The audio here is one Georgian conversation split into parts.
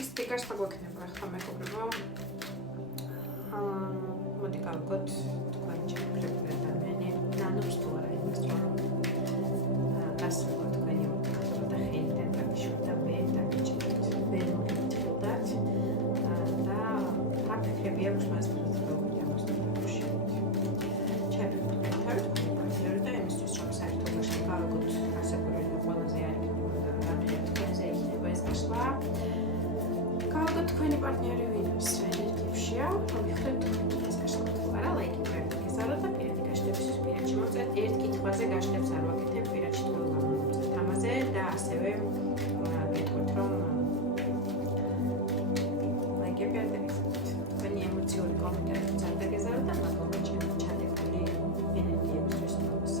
ის ტიკაშთა გვექნება ახლა მეგობრებო. მოდი გავიგოთ თქვენი ჩემფრები ადამიანი ნანობს თუ არა იმას რომ გასულიყო თქვენი უბრალოდ და ხელიდან დაგიშვათ და მე დაგიჭირეთ ვერ მოგიწოდათ და აფიქრები აქვს მას პროცედურები აქვს დაგუშვით ჩემფრები თავით გვიყვარს და იმისთვის რომ საერთოდ გავიგოთ ასაკურები ყველაზე არ იქნება და რამდენად თქვენზე იქნება ეს გასვლა გავიგოთ თქვენი პარტნიორი ვინ არის ენერგიებშია რომ მიხვდეთ ეს გასვლა თუ არა ლაიქი პროექტი გეზაროთ და პირადი გაშտებისთვის პირადში მოწეთ ერთ კითხვაზე გაშტებს არ ვაკეთებ პირადში თუ გამომწეთ ამაზე და ასევე გეტყვით რომ ლაიქები არ დაგეცადოთ თქვენი ემოციური კომენტარები არ დაგეზაროთ და მაგალითად ჩემი ჩადებული ენერგიებისთვის თავს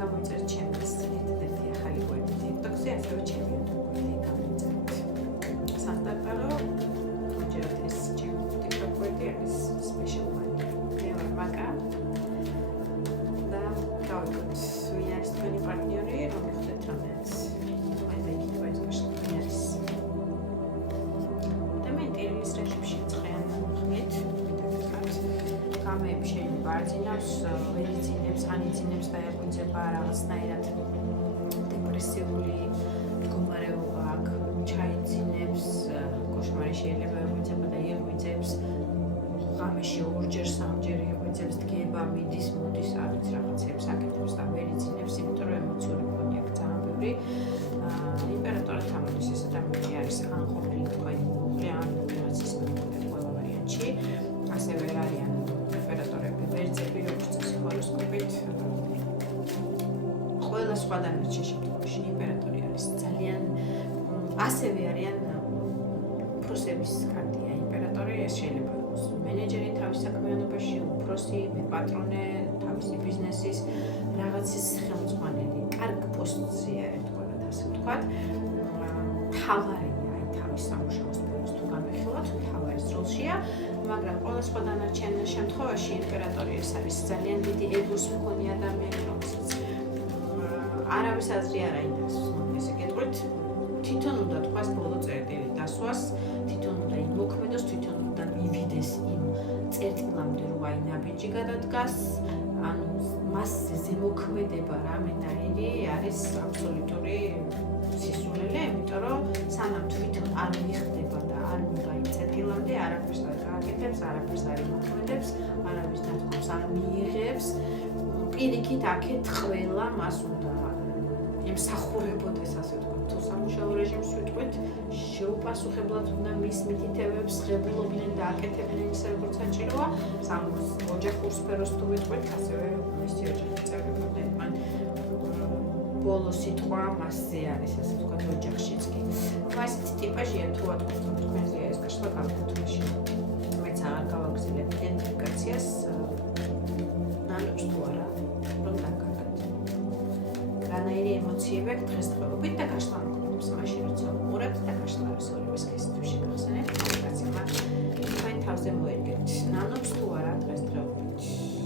გამოწერთ ჩემს ერთ-ერთი ახალი გვერდი TikTok-ზე ასევე ჩემი YouTube-ზე გამოწერთ სასტარტარო ჯერათ ეს ჩემი TikTok გვერდი არის special one მე ვარ მაკა და გავიგოთ ვინ არის თქვენი პარტნიორი რომ მიხვდეთ რამდენიც თქვენ და იქნება ეს გაშლა ვინ არის და მე ტირილის რეჟიმში ცხიან ხმით გამეები შეიძლება არწინავს ვერ იწინებს ან იწინებს და ეღვიძება რაღაცნაირად დეპრესიული მდგომარეობა აქ ჩაიძინებს კოშმარი შეიძლება ეღვიძება და ეღვიძებს ღამეში ორჯერ სამჯერ ეღვიძებს დგება მიდის მოდის არის რაღაცებს აკეთებს და ვერ იწინებს იმიტომ რომ ემოციური ფონი აქვს ძალიან ბევრი იმპერატორი თამაშის ეს ადამიანი არის ანყოფილი თქვენი მოუღლე ან რაღაც ის ყველა ვარიანტში ასევე არიან იმპერატორები ვერცები როგორც წესი ჰოროსკოპით ყველა სხვა დანარჩენ შემთხვევაში იმპერატორი არის ძალიან ასევე არიან უფროსების კარტია იმპერატორი ეს შეიძლება იყოს მენეჯერი თავის საქმიანობაში უფროსი პატრონე თავისი ბიზნესის რაღაცის ხელმძღვანელი კარგ პოსტზეა ერთგვარად ასე ვთქვათ თავარი აი თავის სამუშაო სფეროს თუ განვიხილოთ თავარის როლშია მაგრამ ყველა სხვა დანარჩენ შემთხვევაში იმპერატორი ეს არის ძალიან დიდი ეგოს მქონე ადამიანი რომელსაც არავის აზრი არ აინტერესებს ესე გეტყვით თვითონ უნდა თქვას ბოლო წერტილი დასვას თვითონ უნდა იმოქმედოს თვითონ უნდა მივიდეს იმ წერტილამდე რომ აი ნაბიჯი გადადგას ანუ მასზე ზემოქმედება რამენაირი არის აბსოლუტური სისულელე იმიტომ რომ სანამ თვითონ არ მიხდება და არ უნდა იმ წერტილამდე არაფერს არ გააკეთებს არაფერს არ იმოქმედებს არავის დათქვამს არ მიიღებს პირიქით აქეთ ყველა მას უნდა ემსახურებოდეს ასე ვთქვათ თუ სამუშაო რეჟიმს ვიტყვით შეუპასუხებლად უნდა მის მითითებებს ღებულობდნენ და აკეთებდნენ ისე როგორც საჭიროა ოჯახურ სფეროს თუ ვიტყვით ასევე მისი ოჯახის წევრები მან ბოლო სიტყვა მასზე არის ასე ვთქვათ ოჯახშიც კი ასეთი ტიპაჟია თუ ატყობთ რომ თქვენზე ეს გაშლა გამართულში მეც აღარ გავაგრძელებ იდენტიფიკაციას ნანობს თუ არა რომ დაგაგეთ რანაირი ემოციები აქვს დღესდღეობით და გაშლა მოხდებს მაშინ როცა უყურებთ და გაშლა არის ორივე სქესებში გახსენებთ კომუნიკაცია თქვენ თავზე მოერგეთ ნანობს თუ არა დღესდღეობით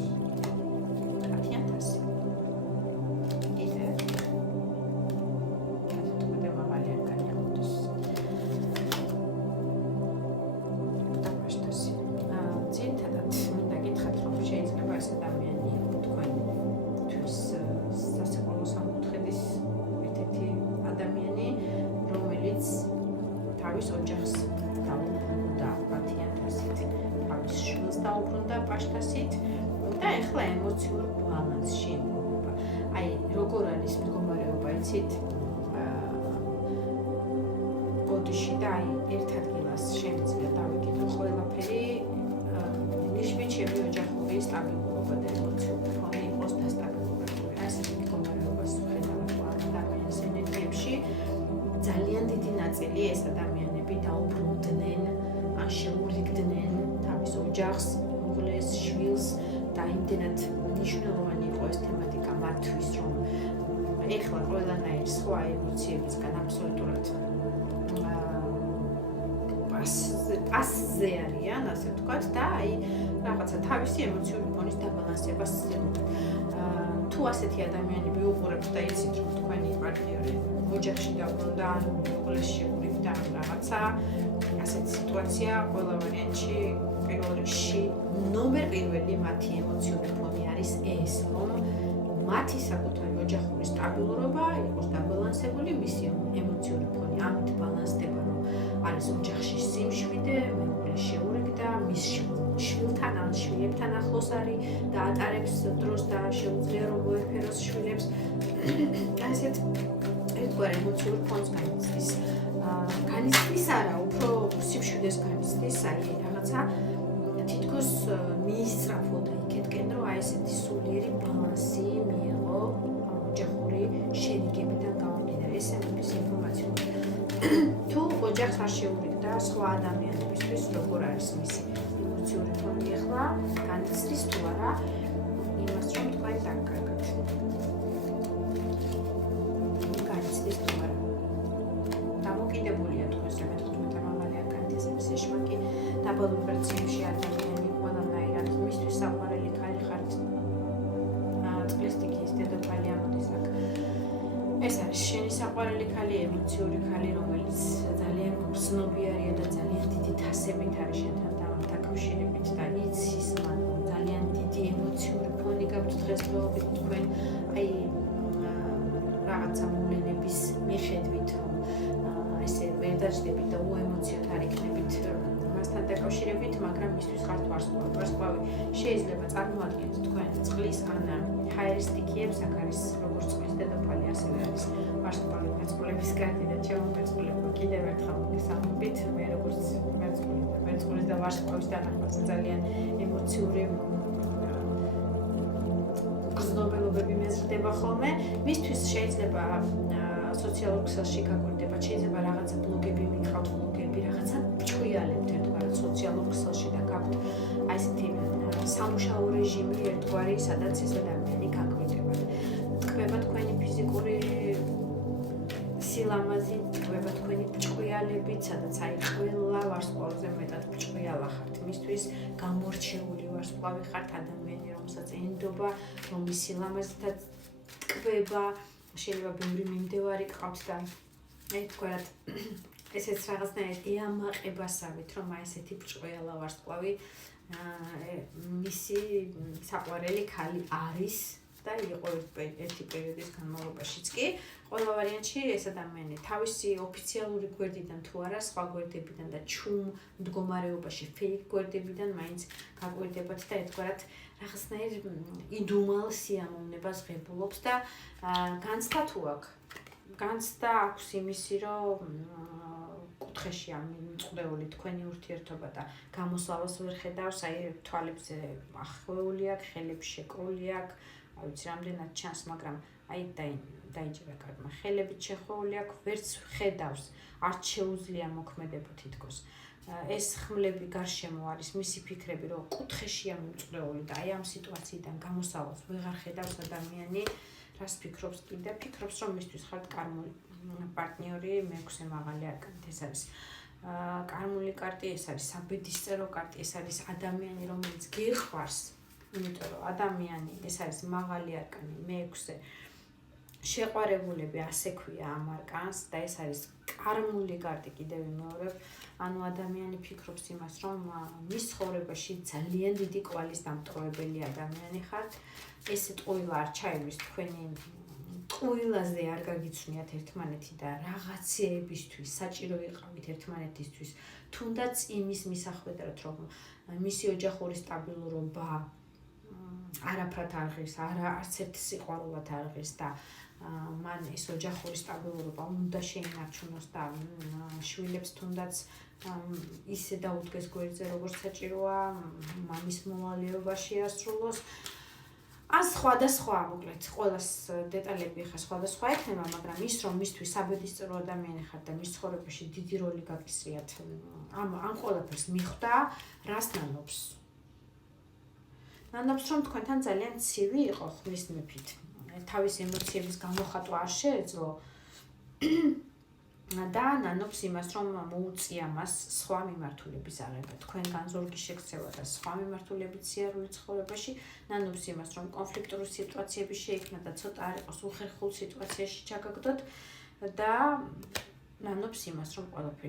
10,000 თავის ოჯახს დაუბრუნდა 10,000-ით, თავის შვილს დაუბრუნდა პაშტასით და ეხლა ემოციურ ბალანსში იმყოფება. აი, როგორ არის მდგომარეობა, იცით? ბოდიში და აი, ერთ ადგილას შემიძლია დავიკიდო ყველაფერი, ნიშნით ჩემი ოჯახური სტაბილურობა და ემოციური ფონი იყოს დასტაბილურებული. ასეთი მდგომარეობას ვხედავთ ადამიანის ენერგიებში. ძალიან დიდი ნაწილი ეს ადამიანები დაუბრუნდნენ ან შეურიგდნენ თავის ოჯახს, უღლეს, შვილს და იმდენად მნიშვნელოვანი იყო ეს თემატიკა მათთვის, რომ ეხლა ყველანაირ სხვა ემოციებისგან აბსოლუტურად პასზე არიან, ასე ვთქვათ და აი რაღაცა თავისი ემოციური ფონის დაბალანსებას თუ ასეთი ადამიანები უყურებთ და იცით რომ თქვენი პარტნიორი ოჯახში დაბრუნდა ან უღლეს შეურიგდა ან რაღაც რაღაცა ასეთი სიტუაცია ყველა ვარიანტში პირველ რიგში ნომერ პირველი მათი ემოციური ფონი არის ეს, რომ მათი საკუთარი ოჯახური სტაბილურობა იყოს დაბალანსებული, მისი ემოციური ფონი ამით ბალანსდება, რომ არის ოჯახში სიმშვიდე, მეუღლე შეურიგდა, მის შვილთან ან შვილებთან ახლოს არის და ატარებს დროს და შეუძლია რომ მოეფეროს შვილებს. ასეთ ერთგვარ ემოციურ ფონს განიცდის. განიცდის არა, უფრო სიმშვიდეს განიცდის, აი რაღაცა თითქოს მიისწრაფო და იქეთკენ, რომ აი ესეთი სულიერი ბალანსი მიიღო ოჯახური შერიგებიდან გამომდინარე. ეს ამის ინფორმაციული. თუ ოჯახს არ შეურიგდა სხვა ადამიანებისთვის, როგორ არის მისი ემოციური ფონი ახლა, განიცდის თუ არა იმას, რომ თქვენ დაგკარგეთ. განიცდის თუ არა. დამოკიდებულია თქვენს მეთქმეთა მაღალია განცდების ეშმაკი დაბალ ვიბრაციებში ადამიანი ყველანაირად მისთვის საყვარელი ქალი ხართ. წყლის ტიქის დედოფალი ამოდის აქ. ეს არის შენი საყვარელი ქალი, ემოციური ქალი, რომელიც ძალიან გრძნობიარია და ძალიან დიდი თასებით არის შენთან დაკავშირებით და იცის მან ძალიან დიდი ემოციური ფონი გაქვთ დღესდღეობით თქვენ აი რაღაცა მოვლენების მიხედვით რომ ესე ვერ დაждებით და უემოციოდ არ იქნებით მასთან დაკავშირებით, მაგრამ მისთვის ხართ ვარსკვლავი. ვარსკვლავი შეიძლება წარმოადგენს თქვენ წყლის ან ჰაერის სტიქიებს, აქ არის როგორც წყლის დედოფალი, ასევე არის ვარსკვლავი მეწყვილების კარგი და ჩემო მეწყვილებო კიდევ ერთხელ მოგესალმებით. მე როგორც მეწყვილის და ვარსკვლავის დანახვაც ძალიან ემოციური გრძნობელობები მეზრდება ხოლმე. მისთვის შეიძლება სოციალურ ქსელში გაგვირდება, შეიძლება რაღაცა ბლოგები მიყავთ, რაღაცა ჭუიალებთ ერთგვარად სოციალურ ქსელში და გაქვთ აი ესეთი სამუშაო რეჟიმი ერთგვარი, სადაც ეს ადამიანი გაგვირდება. ტკბება თქვენი ფიზიკური სილამაზი, ტკბება თქვენი ჭუიალებით, სადაც აი ყველა ვარსკვლავზე მეტად ჭუიალა ხართ. მისთვის გამორჩეული ვარსკვლავი ხართ, ადამიანი, რომელსაც ენდობა, რომის სილამაზითაც ტკბება, შეიძლება ბევრი მიმდევარი გყავთ და ერთგვარად ესეც რაღაცნაირად ეამაყებასავით, რომ აი ესეთი ჭუიალა ვარსკვლავი მისი საყვარელი ქალი არის და იყო ერთი პერიოდის განმავლობაშიც კი. ყველა ვარიანტში ეს ადამიანი თავისი ოფიციალური გვერდიდან თუ არა, სხვა გვერდებიდან და ჩუმ მდგომარეობაში ფეიქ გვერდებიდან მაინც გაგვირდებათ და ერთგვარად რაღაცნაირ იდუმალ სიამოვნებას ღებულობს და განცდა თუ აქვს. განცდა აქვს იმისი, რომ კუთხეში ამწყდეული თქვენი ურთიერთობა და გამოსავალს ვერ ხედავს, აი თვალებზე ახვეული აქვს, ხელებს შეკრული აქვს, არ ვიცი რამდენად ჩანს, მაგრამ აი დაიჭირა კარგმა ხელებით შეხვეული აქვს, ვერც ხედავს, არც შეუძლია მოქმედება თითქოს. ეს ხმლები გარშემო არის მისი ფიქრები, რომ კუთხეშია მიმწყდეული და აი ამ სიტუაციიდან გამოსავალს ვეღარ ხედავს ადამიანი, რას ფიქრობს კიდე? ფიქრობს, რომ მისთვის ხართ კარმული პარტნიორი, მეექვსე მაღალი არკანი, ეს არის კარმული კარტი, ეს არის საბედისწერო კარტი, ეს არის ადამიანი, რომელიც გიყვარს, იმიტომ რომ ადამიანი, ეს არის მაღალი არკანი, მეექვსე შეყვარებულები, ასე ქვია ამ არკანს და ეს არის კარმული კარტი კიდევ ვიმეორებ, ანუ ადამიანი ფიქრობს იმას, რომ მის ცხოვრებაში ძალიან დიდი კვალის დამტოვებელი ადამიანი ხართ, ესეთ ყვილა არ ჩაივლის თქვენი ყვილაზე არ გაგიცვნიათ ერთმანეთი და რაღაცეებისთვის საჭირო იყავით ერთმანეთისთვის, თუნდაც იმის მისახვედრად, რომ მისი ოჯახური სტაბილურობა არაფრად არ ღირს, არც ერთ სიყვარულად არ ღირს და მან ეს ოჯახური სტაბილურობა უნდა შეინარჩუნოს და შვილებს თუნდაც ისე დაუდგეს გვერდზე, როგორც საჭიროა, მამის მოვალეობა შეასრულოს. ან სხვადასხვა, მოკლედ, ყველას დეტალები ხა სხვადასხვა ექნება, მაგრამ ის რომ მისთვის საბედისწერო ადამიანი ხარ და მის ცხოვრებაში დიდი როლი გაკისრიათ, ამ ყველაფერს მიხვდა, რას ნანობს? ნანობს, რომ თქვენთან ძალიან ცივი იყო ხმის მეფით. თავის ემოციების გამოხატვა არ შეეძლო და ნანობს იმას, რომ მოუწია მას სხვა მიმართულების აღება. თქვენგან ზორგი შექცევა და სხვა მიმართულებით სიარული ცხოვრებაში, ნანობს იმას, რომ კონფლიქტური სიტუაციები შეიქმნა და ცოტა არ იყოს უხერხულ სიტუაციაში ჩაგაგდოთ და ნანობს იმას, რომ ყველაფერი